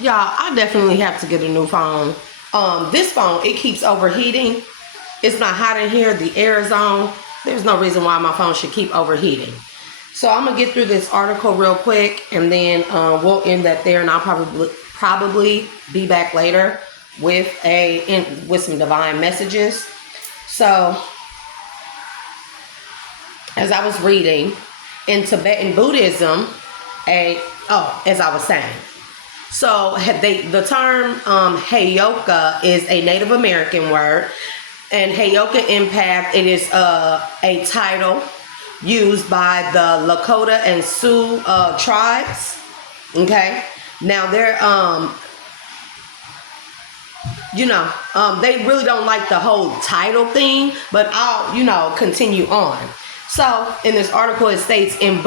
Y'all, I definitely have to get a new phone. This phone, it keeps overheating. It's not hot in here. The air is on. There's no reason why my phone should keep overheating. So I'm gonna get through this article real quick, and then we'll end that there. And I'll probably be back later with with some divine messages. So as I was reading in Tibetan Buddhism, as I was saying. So the term Heyoka is a Native American word, and Heyoka empath, it is a title used by the Lakota and Sioux tribes. Okay, now they're they really don't like the whole title thing, but I'll continue on. So in this article, it states in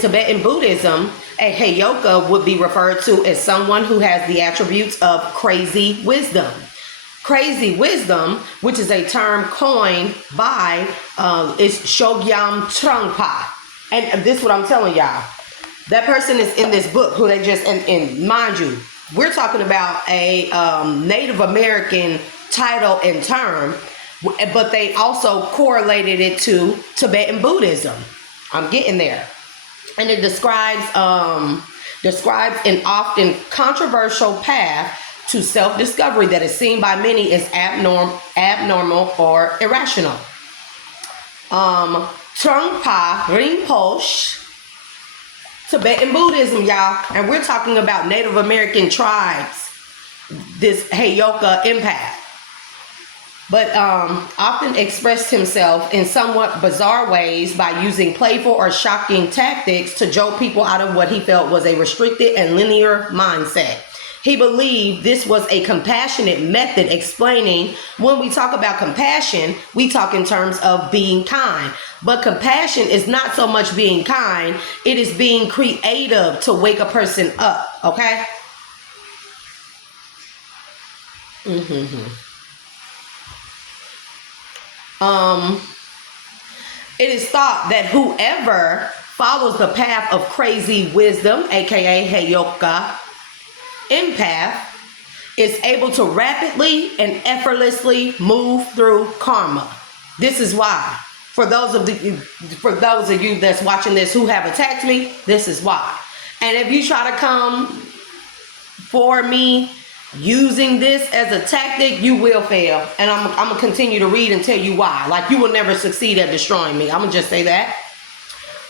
Tibetan Buddhism, a Heyoka would be referred to as someone who has the attributes of crazy wisdom. Crazy wisdom, which is a term coined by is Shogyam Trungpa. And this is what I'm telling y'all. That person is in this book who they just, and mind you, we're talking about a Native American title and term, but they also correlated it to Tibetan Buddhism. I'm getting there. And it describes an often controversial path to self-discovery that is seen by many as abnormal or irrational. Trungpa Rinpoche, Tibetan Buddhism, y'all, and we're talking about Native American tribes, this Heyoka empath, but often expressed himself in somewhat bizarre ways by using playful or shocking tactics to jolt people out of what he felt was a restricted and linear mindset. He believed this was a compassionate method, explaining when we talk about compassion, we talk in terms of being kind. But compassion is not so much being kind, it is being creative to wake a person up, okay? It is thought that whoever follows the path of crazy wisdom, aka Heyoka empath, is able to rapidly and effortlessly move through karma. This is why. For those of you that's watching this who have attacked me, this is why. And if you try to come for me using this as a tactic, you will fail. And I'm gonna continue to read and tell you why. Like, you will never succeed at destroying me. I'm gonna just say that.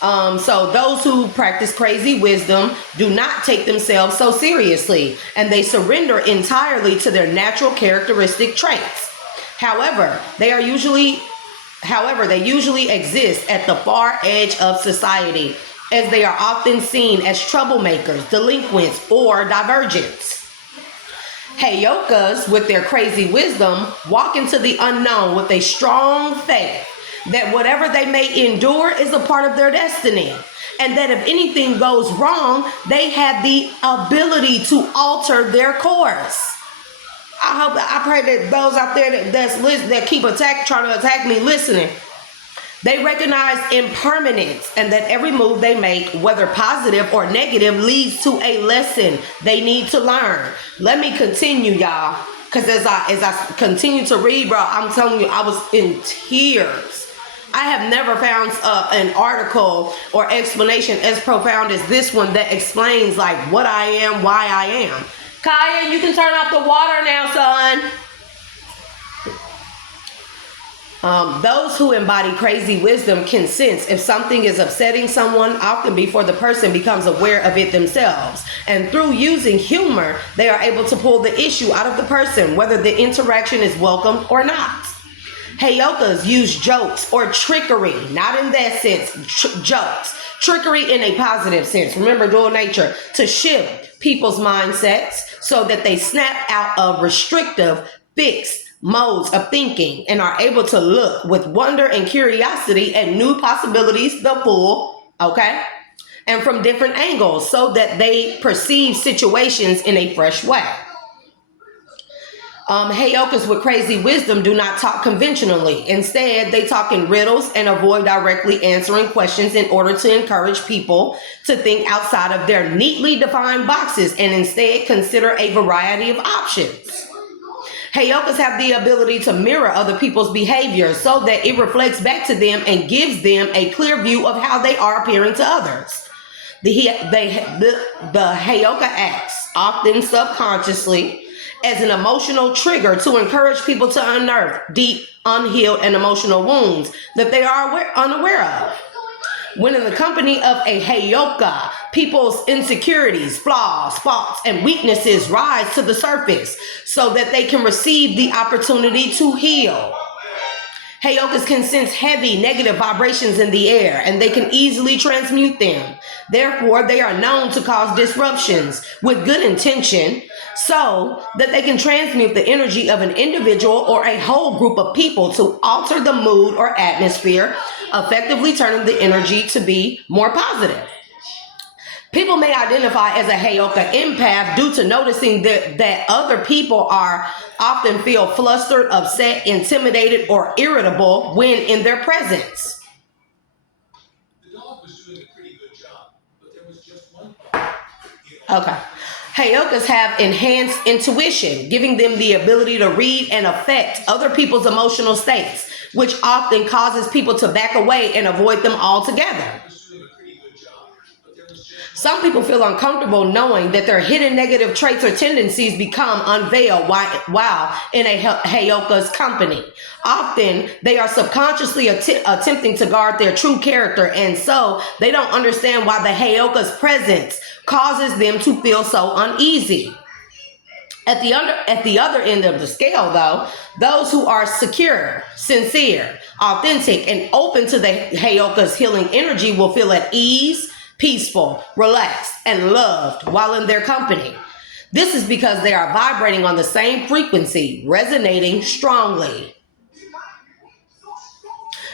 So those who practice crazy wisdom do not take themselves so seriously, and they surrender entirely to their natural characteristic traits. However, they usually exist at the far edge of society, as they are often seen as troublemakers, delinquents, or divergents. Heyokas, with their crazy wisdom, walk into the unknown with a strong faith that whatever they may endure is a part of their destiny, and that if anything goes wrong, they have the ability to alter their course. I pray that those out there that keep trying to attack me, listening, they recognize impermanence, and that every move they make, whether positive or negative, leads to a lesson they need to learn. Let me continue, y'all, because as I continue to read, bro, I'm telling you, I was in tears. I have never found an article or explanation as profound as this one that explains like what I am, why I am. Kaya, you can turn off the water now, son. Those who embody crazy wisdom can sense if something is upsetting someone often before the person becomes aware of it themselves. And through using humor, they are able to pull the issue out of the person, whether the interaction is welcomed or not. Heyokas use jokes or trickery, not in that sense, jokes. Trickery in a positive sense, remember, dual nature, to shift people's mindsets so that they snap out of restrictive, fixed modes of thinking and are able to look with wonder and curiosity at new possibilities, the full, okay? And from different angles so that they perceive situations in a fresh way. Heyokas with crazy wisdom do not talk conventionally. Instead, they talk in riddles and avoid directly answering questions in order to encourage people to think outside of their neatly defined boxes and instead consider a variety of options. Heyokas have the ability to mirror other people's behavior so that it reflects back to them and gives them a clear view of how they are appearing to others. The Heyoka acts, often subconsciously, as an emotional trigger to encourage people to unearth deep, unhealed, and emotional wounds that they are unaware of. When in the company of a Heyoka, people's insecurities, flaws, faults, and weaknesses rise to the surface so that they can receive the opportunity to heal. Heyokas can sense heavy negative vibrations in the air and they can easily transmute them. Therefore, they are known to cause disruptions with good intention so that they can transmute the energy of an individual or a whole group of people to alter the mood or atmosphere, effectively turning the energy to be more positive. People may identify as a Heyoka empath due to noticing that other people are often feel flustered, upset, intimidated, or irritable when in their presence. The dog was doing a pretty good job, but there was just one problem. Okay. Heyokas have enhanced intuition, giving them the ability to read and affect other people's emotional states, which often causes people to back away and avoid them altogether. Some people feel uncomfortable knowing that their hidden negative traits or tendencies become unveiled while in a Heyoka's company. Often, they are subconsciously attempting to guard their true character, and so they don't understand why the Heyoka's presence causes them to feel so uneasy. At the other end of the scale, though, those who are secure, sincere, authentic, and open to the Heyoka's healing energy will feel at ease, peaceful, relaxed, and loved while in their company. This is because they are vibrating on the same frequency, resonating strongly.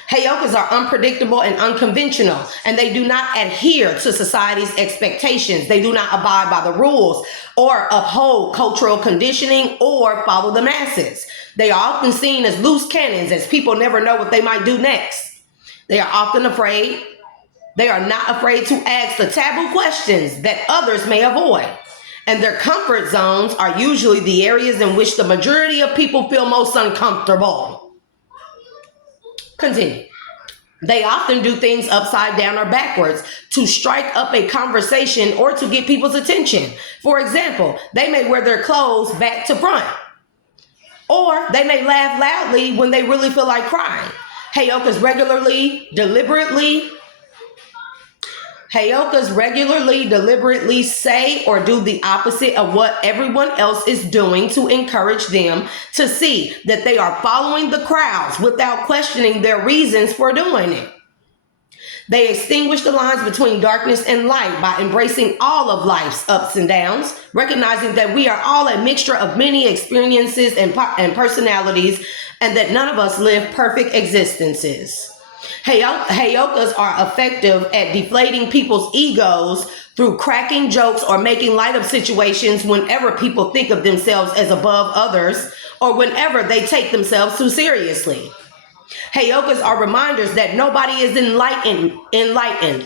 Heyokas are unpredictable and unconventional, and they do not adhere to society's expectations. They do not abide by the rules or uphold cultural conditioning or follow the masses. They are often seen as loose cannons, as people never know what they might do next. They are often afraid. They are not afraid to ask the taboo questions that others may avoid. And their comfort zones are usually the areas in which the majority of people feel most uncomfortable. Continue. They often do things upside down or backwards to strike up a conversation or to get people's attention. For example, they may wear their clothes back to front. Or they may laugh loudly when they really feel like crying. Heyokas regularly, deliberately say or do the opposite of what everyone else is doing to encourage them to see that they are following the crowds without questioning their reasons for doing it. They extinguish the lines between darkness and light by embracing all of life's ups and downs, recognizing that we are all a mixture of many experiences and personalities, and that none of us live perfect existences. Heyokas are effective at deflating people's egos through cracking jokes or making light of situations whenever people think of themselves as above others or whenever they take themselves too seriously. Heyokas are reminders that nobody is enlightened,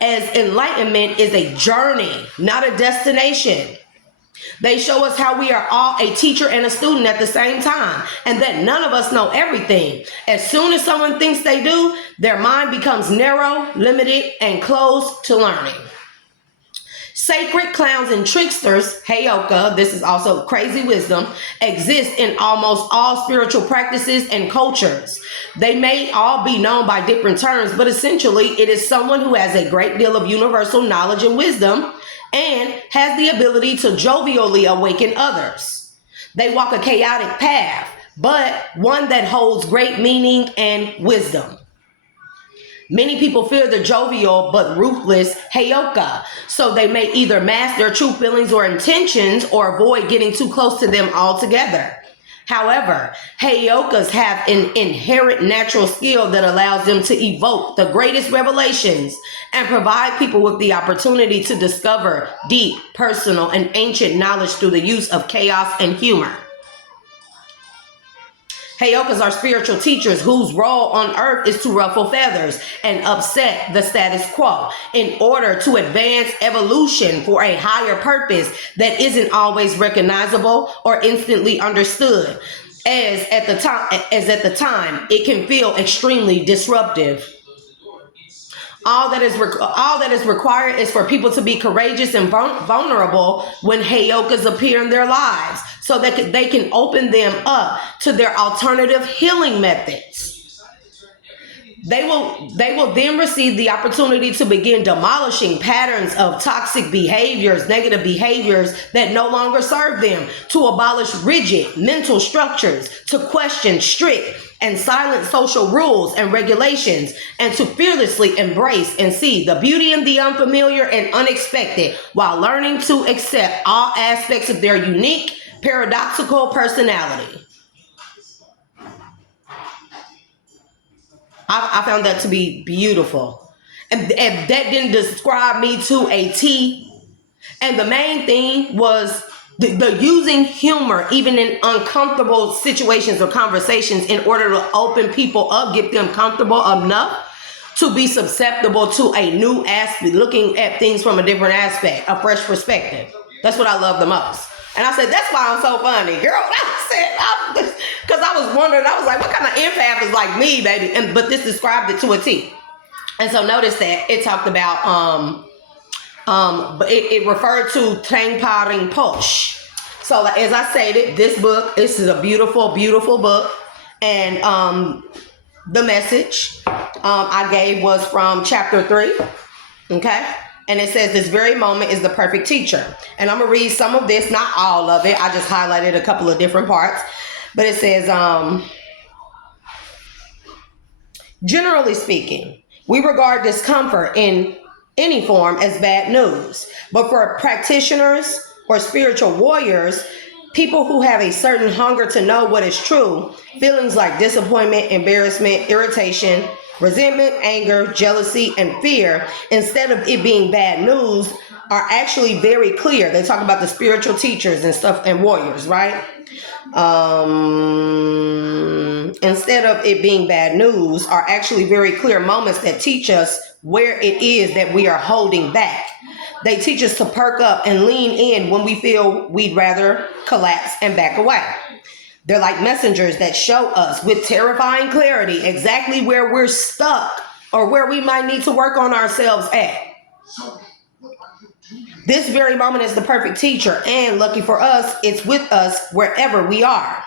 as enlightenment is a journey, not a destination. They show us how we are all a teacher and a student at the same time, and that none of us know everything. As soon as someone thinks they do, their mind becomes narrow, limited, and closed to learning. Sacred clowns and tricksters, Heyoka, this is also crazy wisdom, exist in almost all spiritual practices and cultures. They may all be known by different terms, but essentially it is someone who has a great deal of universal knowledge and wisdom and has the ability to jovially awaken others. They walk a chaotic path, but one that holds great meaning and wisdom. Many people fear the jovial but ruthless Heyoka, so they may either mask their true feelings or intentions or avoid getting too close to them altogether. However, Heyokas have an inherent natural skill that allows them to evoke the greatest revelations and provide people with the opportunity to discover deep, personal, and ancient knowledge through the use of chaos and humor. Heyokas are spiritual teachers whose role on earth is to ruffle feathers and upset the status quo in order to advance evolution for a higher purpose that isn't always recognizable or instantly understood. As at the time, it can feel extremely disruptive. All that is required is for people to be courageous and vulnerable when Heyokas appear in their lives, so that they can open them up to their alternative healing methods. They will then receive the opportunity to begin demolishing patterns of toxic behaviors, negative behaviors that no longer serve them, to abolish rigid mental structures, to question strict and silent social rules and regulations, and to fearlessly embrace and see the beauty in the unfamiliar and unexpected, while learning to accept all aspects of their unique, paradoxical personality. I found that to be beautiful. And that didn't describe me to a T. And the main thing was the using humor, even in uncomfortable situations or conversations, in order to open people up, get them comfortable enough to be susceptible to a new aspect, looking at things from a different aspect, a fresh perspective. That's what I love the most. And I said, that's why I'm so funny. Girl, I said, because I was wondering, I was like, what kind of empath is like me, baby? But this described it to a T. And so notice that it talked about, it referred to Tangpa Rinpoche. So as I stated, this is a beautiful, beautiful book. And the message I gave was from chapter 3. Okay. And it says, this very moment is the perfect teacher. And I'm going to read some of this, not all of it. I just highlighted a couple of different parts. But it says, generally speaking, we regard discomfort in any form as bad news. But for practitioners or spiritual warriors, people who have a certain hunger to know what is true, feelings like disappointment, embarrassment, irritation, resentment, anger, jealousy, and fear, instead of it being bad news, are actually very clear. They talk about the spiritual teachers and stuff and warriors, right? Instead of it being bad news, are actually very clear moments that teach us where it is that we are holding back. They teach us to perk up and lean in when we feel we'd rather collapse and back away. They're like messengers that show us with terrifying clarity exactly where we're stuck or where we might need to work on ourselves at. This very moment is the perfect teacher, and lucky for us, it's with us wherever we are.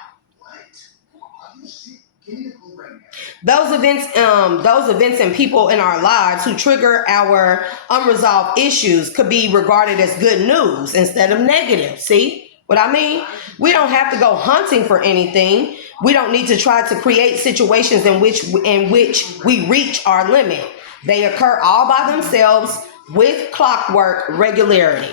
Those events and people in our lives who trigger our unresolved issues could be regarded as good news instead of negative. See what I mean? We don't have to go hunting for anything. We don't need to try to create situations in which we reach our limit. They occur all by themselves with clockwork regularity.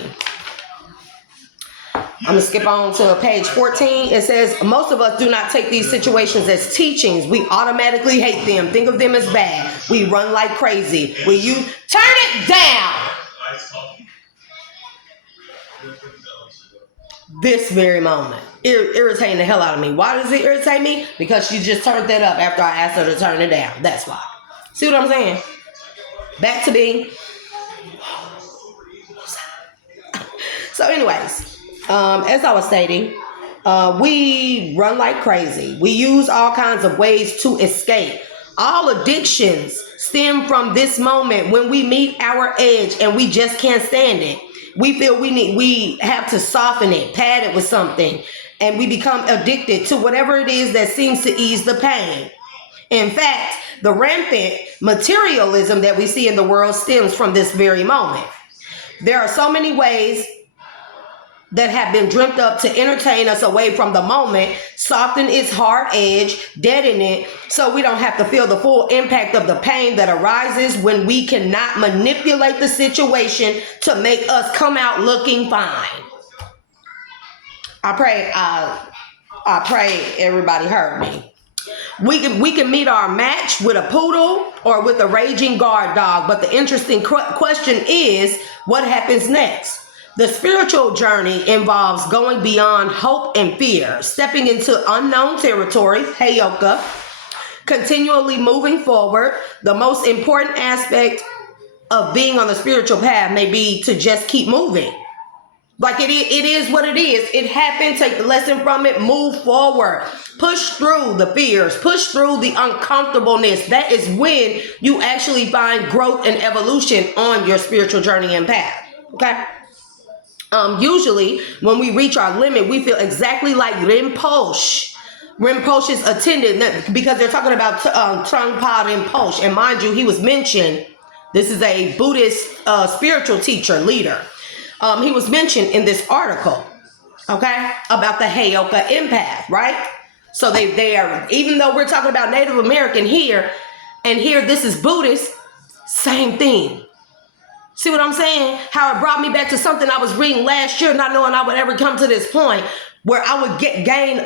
I'm going to skip on to page 14. It says, most of us do not take these situations as teachings. We automatically hate them, think of them as bad. We run like crazy. Will you turn it down? This very moment, irritating the hell out of me. Why does it irritate me? Because she just turned that up after I asked her to turn it down. That's why. See what I'm saying? Back to being. So anyways, as I was stating, we run like crazy. We use all kinds of ways to escape. All addictions stem from this moment when we meet our edge and we just can't stand it. We feel we have to soften it, pad it with something, and we become addicted to whatever it is that seems to ease the pain. In fact, the rampant materialism that we see in the world stems from this very moment. There are so many ways that have been dreamt up to entertain us away from the moment, soften its hard edge, deaden it, so we don't have to feel the full impact of the pain that arises when we cannot manipulate the situation to make us come out looking fine. I pray everybody heard me. We can meet our match with a poodle or with a raging guard dog, but the interesting question is, what happens next? The spiritual journey involves going beyond hope and fear, stepping into unknown territory, Heyoka, continually moving forward. The most important aspect of being on the spiritual path may be to just keep moving. Like it is what it is. It happened. Take the lesson from it. Move forward. Push through the fears. Push through the uncomfortableness. That is when you actually find growth and evolution on your spiritual journey and path. Okay. Usually, when we reach our limit, we feel exactly like Rinpoche's attendant, because they're talking about Trungpa Rinpoche. And mind you, he was mentioned. This is a Buddhist spiritual teacher, leader. He was mentioned in this article, okay, about the Heyoka empath, right? So they are, even though we're talking about Native American here, and here this is Buddhist, same thing. See what I'm saying? How it brought me back to something I was reading last year, not knowing I would ever come to this point where I would gain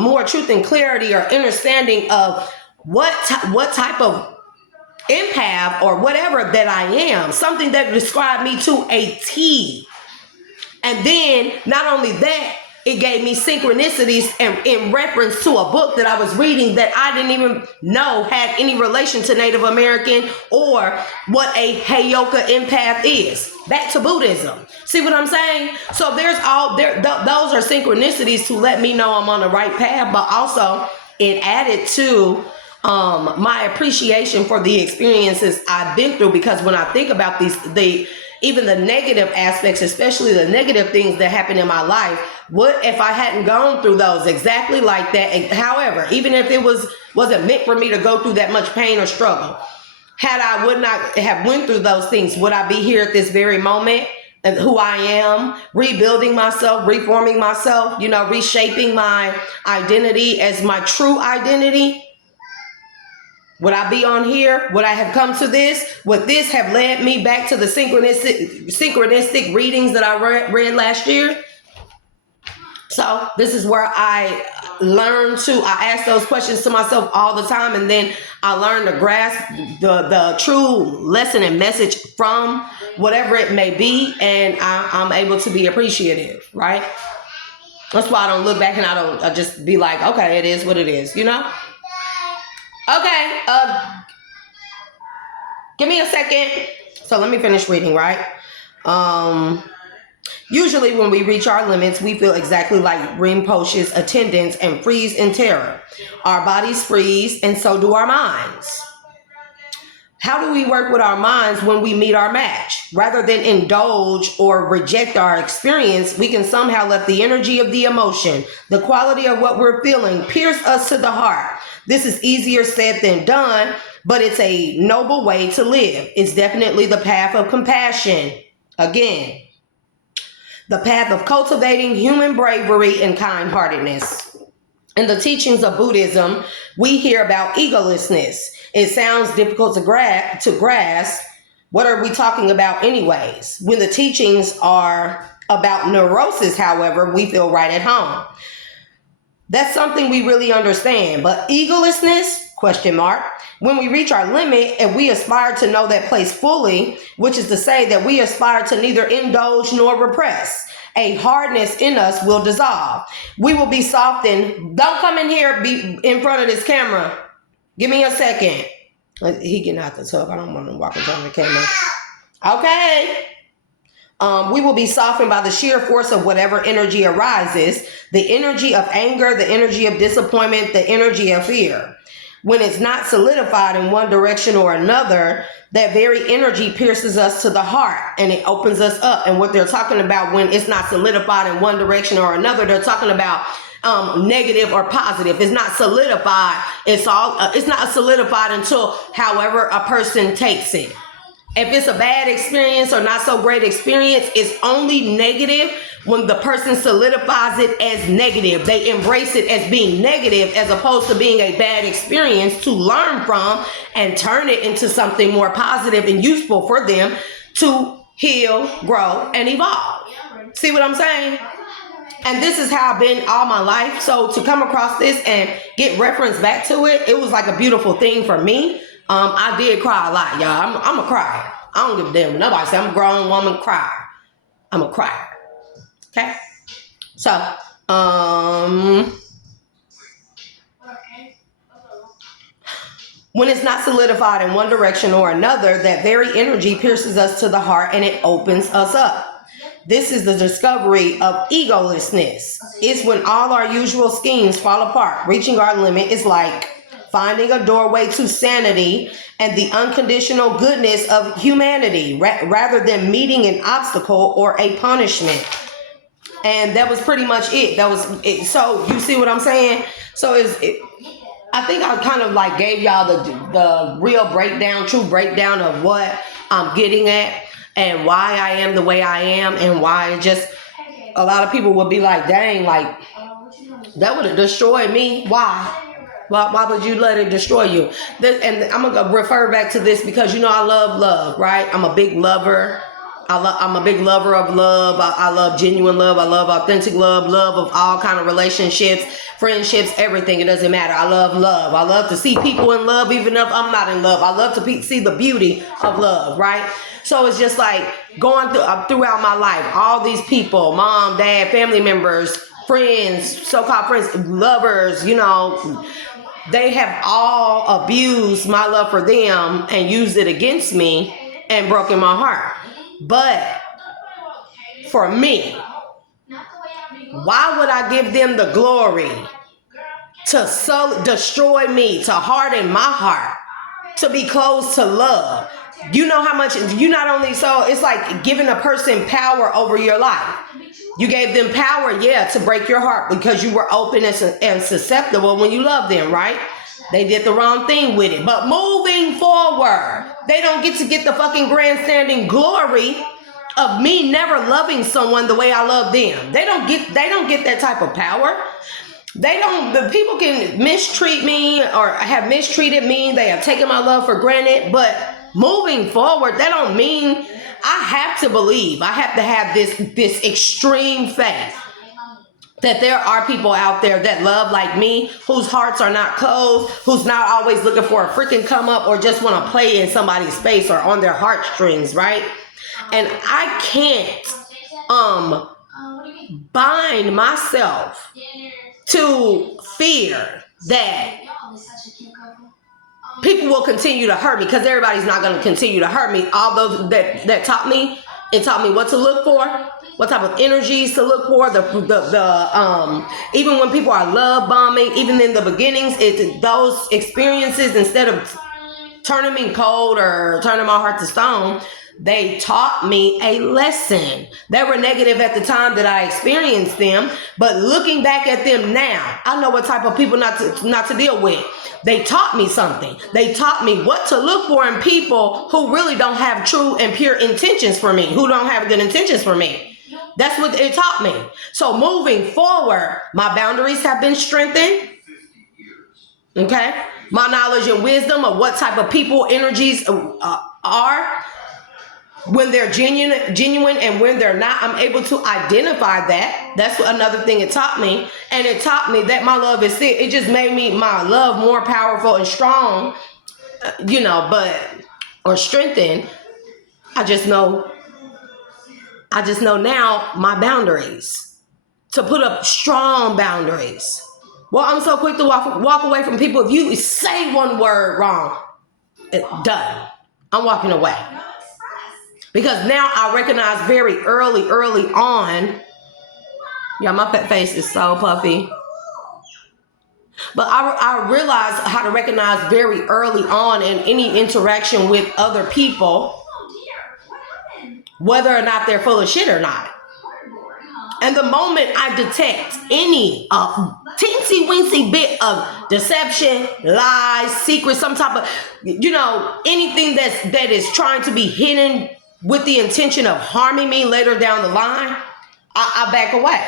more truth and clarity or understanding of what type of empath or whatever that I am, something that described me to a T. And then not only that, it gave me synchronicities in reference to a book that I was reading that I didn't even know had any relation to Native American or what a Heyoka empath is. Back to Buddhism. See what I'm saying? So there's those are synchronicities to let me know I'm on the right path, but also it added to my appreciation for the experiences I've been through, because when I think about even the negative aspects, especially the negative things that happened in my life, what if I hadn't gone through those exactly like that? And however, even if it wasn't meant for me to go through that much pain or struggle, had I would not have went through those things, would I be here at this very moment and who I am, rebuilding myself, reforming myself, reshaping my identity as my true identity? Would I be on here? Would I have come to this? Would this have led me back to the synchronistic readings that I read last year? So this is where I ask those questions to myself all the time, and then I learn to grasp the true lesson and message from whatever it may be, and I'm able to be appreciative, right? That's why I don't look back and I just be like, okay, it is what it is, Okay, give me a second. So let me finish reading, right? Usually when we reach our limits, we feel exactly like Rinpoche's attendants and freeze in terror. Our bodies freeze, and so do our minds. How do we work with our minds when we meet our match? Rather than indulge or reject our experience, we can somehow let the energy of the emotion, the quality of what we're feeling, pierce us to the heart. This is easier said than done, but it's a noble way to live. It's definitely the path of compassion. Again, the path of cultivating human bravery and kind-heartedness. In the teachings of Buddhism, we hear about egolessness. It sounds difficult to grasp. What are we talking about anyways? When the teachings are about neurosis, however, we feel right at home. That's something we really understand. But egolessness, ? When we reach our limit and we aspire to know that place fully, which is to say that we aspire to neither indulge nor repress, a hardness in us will dissolve. We will be softened. Don't come in here, be in front of this camera. Give me a second. He getting out the tub. I don't want him walking on the camera. Okay. We will be softened by the sheer force of whatever energy arises, the energy of anger, the energy of disappointment, the energy of fear. When it's not solidified in one direction or another, that very energy pierces us to the heart and it opens us up. And what they're talking about when it's not solidified in one direction or another, they're talking about negative or positive. It's not solidified. It's not solidified until however a person takes it. If it's a bad experience or not so great experience, it's only negative when the person solidifies it as negative. They embrace it as being negative as opposed to being a bad experience to learn from and turn it into something more positive and useful for them to heal, grow, and evolve. See what I'm saying? And this is how I've been all my life. So to come across this and get reference back to it, it was like a beautiful thing for me. I did cry a lot, y'all. I'm a crier. I don't give a damn what nobody say. I'm a grown woman crier. I'm a crier. Okay. So, when it's not solidified in one direction or another, that very energy pierces us to the heart and it opens us up. This is the discovery of egolessness. It's when all our usual schemes fall apart. Reaching our limit is like finding a doorway to sanity and the unconditional goodness of humanity, rather than meeting an obstacle or a punishment. And that was pretty much it. That was it. So you see what I'm saying? So I think I kind of like gave y'all the real breakdown, true breakdown of what I'm getting at and why I am the way I am, and why just a lot of people would be like, dang, like that would have destroyed me. Why? Why would you let it destroy you? And I'm gonna refer back to this because I love love, right? I'm a big lover. I'm a big lover of love. I love genuine love. I love authentic love. Love of all kind of relationships, friendships, everything. It doesn't matter. I love love. I love to see people in love, even if I'm not in love. I love to see the beauty of love, right? So it's just like going throughout my life, all these people, mom, dad, family members, friends, so-called friends, lovers, they have all abused my love for them and used it against me and broken my heart. But for me, why would I give them the glory to destroy me, to harden my heart, to be closed to love? You know how much you not only, so it's like giving a person power over your life. You gave them power, to break your heart because you were open and susceptible when you loved them, right? They did the wrong thing with it. But moving forward, they don't get the fucking grandstanding glory of me never loving someone the way I love them. They don't get that type of power. The people can mistreat me or have mistreated me. They have taken my love for granted. But moving forward, that don't mean I have to believe. I have to have this extreme faith that there are people out there that love like me, whose hearts are not closed, who's not always looking for a freaking come up or just want to play in somebody's space or on their heartstrings, right? And I can't bind myself to fear that people will continue to hurt me, because everybody's not going to continue to hurt me. All those that taught me, it taught me what to look for, what type of energies to look for. Even when people are love bombing, even in the beginnings, it's those experiences, instead of turning me cold or turning my heart to stone, they taught me a lesson. They were negative at the time that I experienced them, but looking back at them now, I know what type of people not to deal with. They taught me something. They taught me what to look for in people who really don't have true and pure intentions for me, who don't have good intentions for me. That's what it taught me. So moving forward, my boundaries have been strengthened. Okay? My knowledge and wisdom of what type of people energies are, when they're genuine and when they're not, I'm able to identify that. That's another thing it taught me. And it taught me that my love is sick. It just made my love more powerful and strong, or strengthened. I just know now my boundaries, to put up strong boundaries. Well, I'm so quick to walk away from people. If you say one word wrong, done. I'm walking away. Because now I recognize very early on. Yeah, my pet face is so puffy. But I realized how to recognize very early on in any interaction with other people, whether or not they're full of shit or not. And the moment I detect any teensy weensy bit of deception, lies, secrets, some type of, anything that is trying to be hidden with the intention of harming me later down the line, I back away.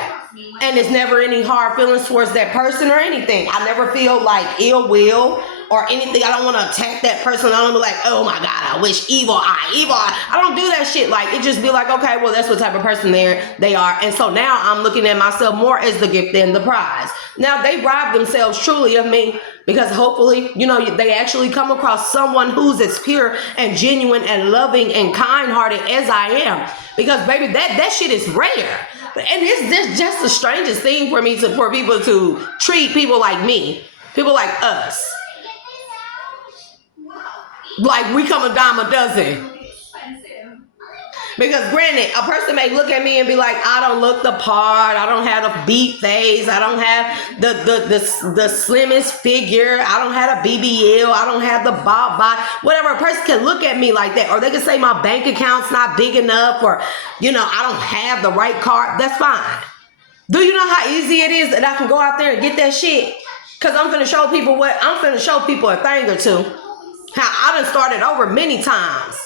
And it's never any hard feelings towards that person or anything. I never feel like ill will or anything. I don't want to attack that person. I don't be like, oh my God, I wish evil eye. I don't do that shit. Like, it just be like, okay, well, that's what type of person they are. And so now I'm looking at myself more as the gift than the prize. Now they rob themselves truly of me, because hopefully, they actually come across someone who's as pure and genuine and loving and kind-hearted as I am. Because baby, that shit is rare. And it's just the strangest thing for people to treat people like me, people like us, like we come a dime a dozen. Because granted, a person may look at me and be like, I don't look the part, I don't have a beat face, I don't have the slimmest figure, I don't have a BBL, I don't have the bob body, whatever. A person can look at me like that, or they can say my bank account's not big enough, or I don't have the right card. That's fine. Do you know how easy it is that I can go out there and get that shit? Because I'm finna show people a thing or two. How I done started over many times.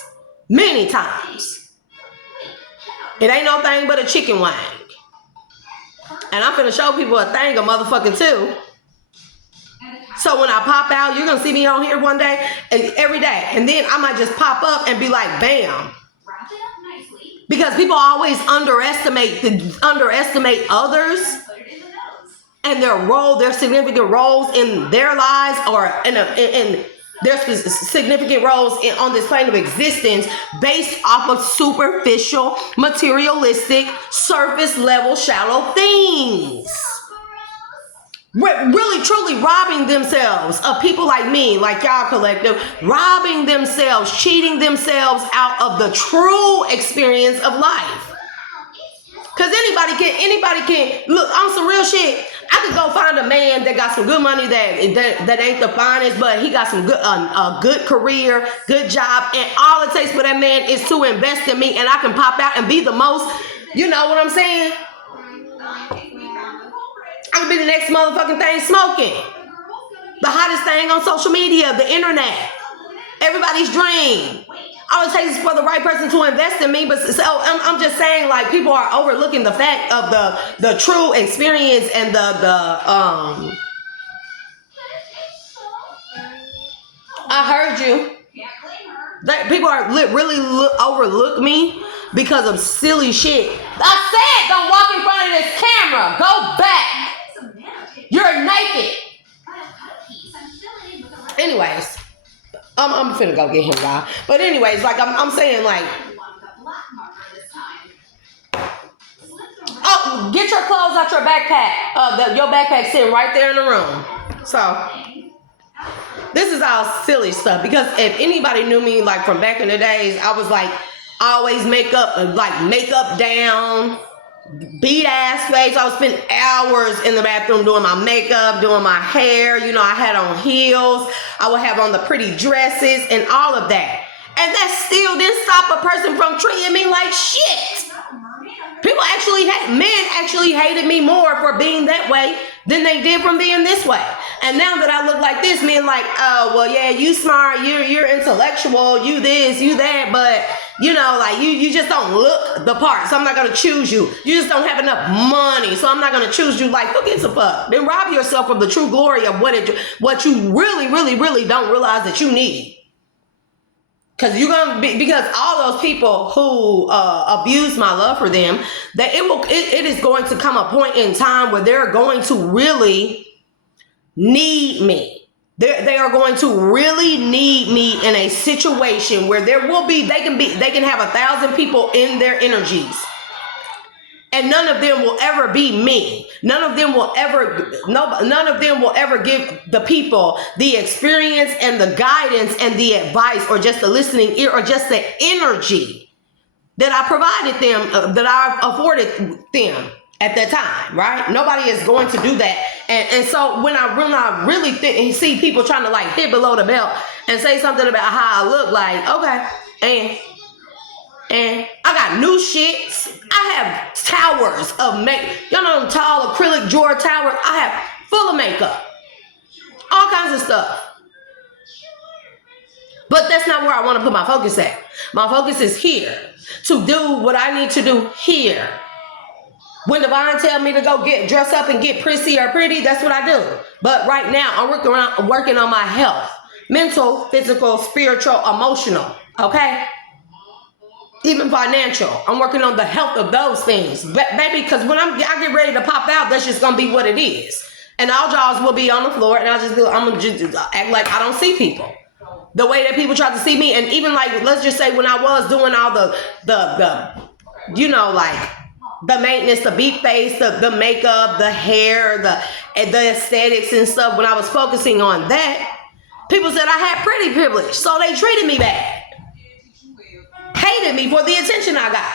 Many times. It ain't no thing but a chicken wing. And I'm finna show people a thing of motherfucking too. So when I pop out, you're gonna see me on here one day, every day. And then I might just pop up and be like, bam. Because people always underestimate others and their significant roles in their lives, or in their significant roles on this plane of existence, based off of superficial, materialistic, surface level, shallow things. Really, truly robbing themselves of people like me, like y'all collective, robbing themselves, cheating themselves out of the true experience of life. Because anybody can look on some real shit. I could go find a man that got some good money that ain't the finest, but he got some good a good career, good job, and all it takes for that man is to invest in me, and I can pop out and be the most. You know what I'm saying? I can be the next motherfucking thing smoking, the hottest thing on social media, the internet, everybody's dream. All it takes is for the right person to invest in me. But so I'm just saying, like, people are overlooking the fact of the true experience and I heard you. People are really overlook me because of silly shit. I said, don't walk in front of this camera. Go back. You're naked. Anyways. I'm finna go get him, y'all. But anyways, like I'm saying, like, oh, get your clothes out your backpack. Your backpack sitting right there in the room. So this is all silly stuff, because if anybody knew me like from back in the days, I was like always makeup down, beat ass face. I would spend hours in the bathroom doing my makeup, doing my hair. I had on heels. I would have on the pretty dresses and all of that. And that still didn't stop a person from treating me like shit. Men actually hated me more for being that way than they did from being this way. And now that I look like this, men like, oh, well, yeah, you smart, you're intellectual, you this, you that, but like you just don't look the part, so I'm not gonna choose you. You just don't have enough money, so I'm not gonna choose you. Like, who gives a fuck? Then rob yourself of the true glory of what you really, really, really don't realize that you need. Because all those people who abuse my love for them, that it is going to come a point in time where they're going to really need me. They are going to really need me in a situation where they can have 1,000 people in their energies. And none of them will ever be me. None of them will ever give the people the experience and the guidance and the advice, or just the listening ear, or just the energy that I provided them, that I afforded them at that time, right? Nobody is going to do that. And so when I really see people trying to like hit below the belt and say something about how I look, like, okay, and I got new shits. I have towers of makeup. Y'all know them tall acrylic drawer towers? I have full of makeup. All kinds of stuff. But that's not where I want to put my focus at. My focus is here. To do what I need to do here. When Divine tell me to go dress up and get prissy or pretty, that's what I do. But right now, I'm working on my health. Mental, physical, spiritual, emotional. Okay? Even financial. I'm working on the health of those things. But baby, because when I get ready to pop out, that's just going to be what it is. And all jaws will be on the floor, and I'm going to just act like I don't see people. The way that people try to see me. And even like, let's just say when I was doing all the like the maintenance, the beat face, the makeup, the hair, the aesthetics and stuff, when I was focusing on that, people said I had pretty privilege. So they treated me bad. Hated me for the attention I got.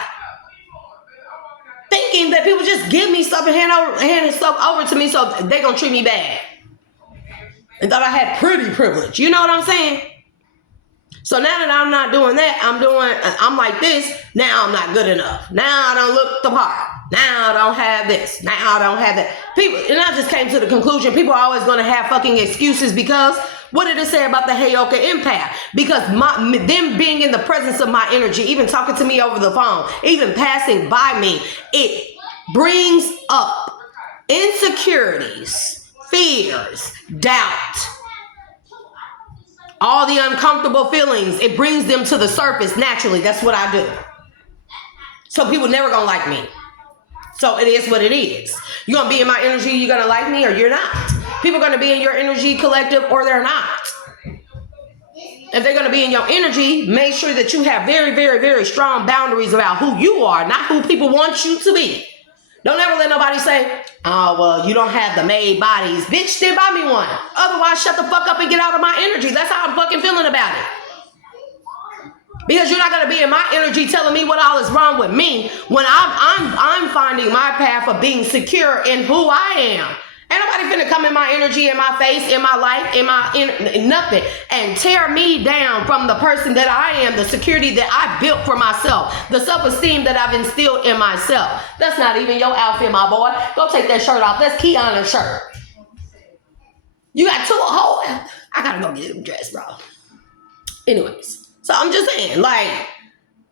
Thinking that people just give me stuff and hand stuff over to me so they're going to treat me bad. And thought I had pretty privilege. You know what I'm saying? So now that I'm not doing that, I'm like this. Now I'm not good enough. Now I don't look the part. Now I don't have this. Now I don't have that. People, and I just came to the conclusion, people are always going to have fucking excuses because what did it say about the Heyoka empath? Because them being in the presence of my energy, even talking to me over the phone, even passing by me, it brings up insecurities, fears, doubt, all the uncomfortable feelings. It brings them to the surface naturally. That's what I do. So people never gonna like me. So it is what it is. You're gonna be in my energy, you're gonna like me, or you're not. People are gonna be in your energy collective, or they're not. If they're gonna be in your energy, make sure that you have very, very, very strong boundaries about who you are, not who people want you to be. Don't ever let nobody say, oh, well, you don't have the made bodies. Bitch, then buy me one. Otherwise, shut the fuck up and get out of my energy. That's how I'm fucking feeling about it. Because you're not going to be in my energy telling me what all is wrong with me when I'm finding my path of being secure in who I am. Ain't nobody finna come in my energy, in my face, in my life, in nothing, and tear me down from the person that I am, the security that I built for myself, the self-esteem that I've instilled in myself. That's not even your outfit, my boy. Go take that shirt off. That's Kiana's shirt. You got two whole. I gotta go get him dressed, bro. Anyways. So I'm just saying, like,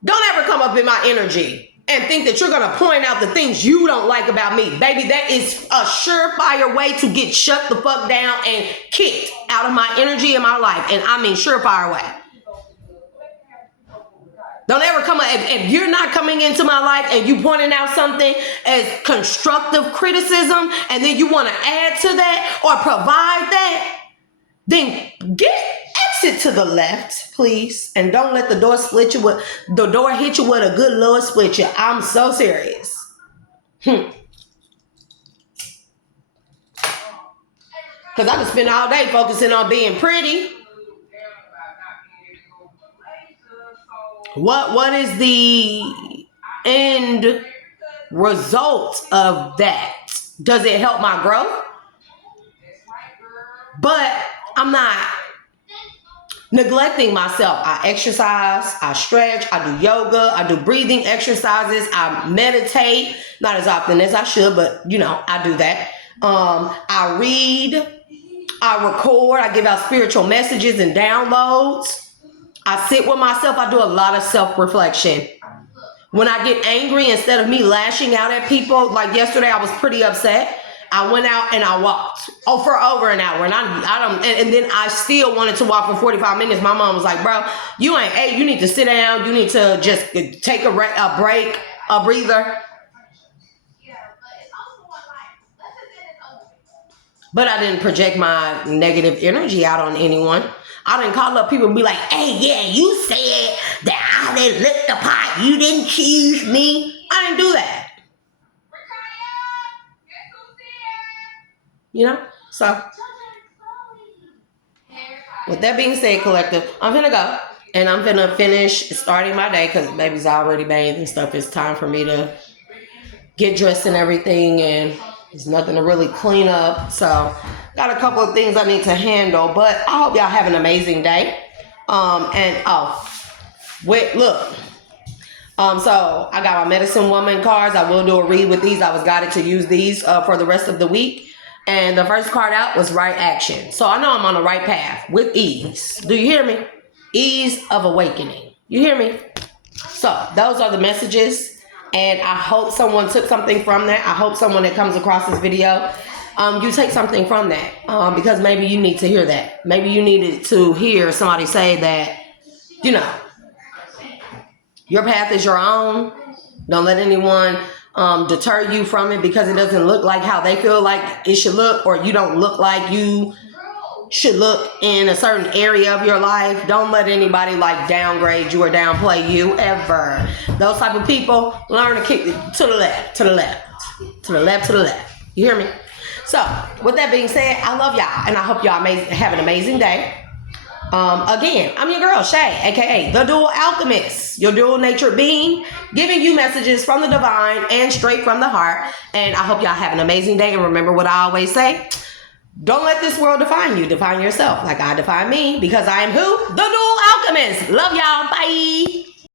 don't ever come up in my energy and think that you're going to point out the things you don't like about me. Baby, that is a surefire way to get shut the fuck down and kicked out of my energy in my life. And I mean surefire way. Don't ever come up, if you're not coming into my life and you pointing out something as constructive criticism and then you want to add to that or provide that, then exit to the left, please, and don't let the door hit you with a good Lord split you. I'm so serious. Because I can spend all day focusing on being pretty. What is the end result of that? Does it help my growth? But I'm not neglecting myself. I exercise, I stretch, I do yoga, I do breathing exercises, I meditate, not as often as I should, but you know, I do that. I read, I record, I give out spiritual messages and downloads. I sit with myself, I do a lot of self-reflection. When I get angry, instead of me lashing out at people, like yesterday I was pretty upset. I went out and I walked for over an hour, and then I still wanted to walk for 45 minutes. My mom was like, bro, you need to sit down. You need to just take a break, a breather. But I didn't project my negative energy out on anyone. I didn't call up people and be like, hey, yeah, you said that I didn't lick the pot. You didn't choose me. I didn't do that. You know, so with that being said, collective, I'm gonna go and I'm gonna finish starting my day because baby's already bathed and stuff. It's time for me to get dressed and everything, and there's nothing to really clean up. So got a couple of things I need to handle, but I hope y'all have an amazing day. So I got my medicine woman cards. I will do a read with these. I was guided to use these for the rest of the week. And the first card out was right action. So I know I'm on the right path with ease. Do you hear me? Ease of awakening. You hear me? So those are the messages. And I hope someone took something from that. I hope someone that comes across this video, you take something from that. Because maybe you need to hear that. Maybe you needed to hear somebody say that, you know, your path is your own. Don't let anyone deter you from it because it doesn't look like how they feel like it should look, or you don't look like you should look in a certain area of your life. Don't let anybody like downgrade you or downplay you ever. Those type of people, learn to kick it to the left, to the left, to the left, to the left. You hear me? So, with that being said, I love y'all, and I hope y'all have an amazing day. Again, I'm your girl, Shay, aka the Dual Alchemist, your dual natured being, giving you messages from the divine and straight from the heart. And I hope y'all have an amazing day. And remember what I always say, don't let this world define you. Define yourself like I define me, because I am who? The Dual Alchemist. Love y'all. Bye.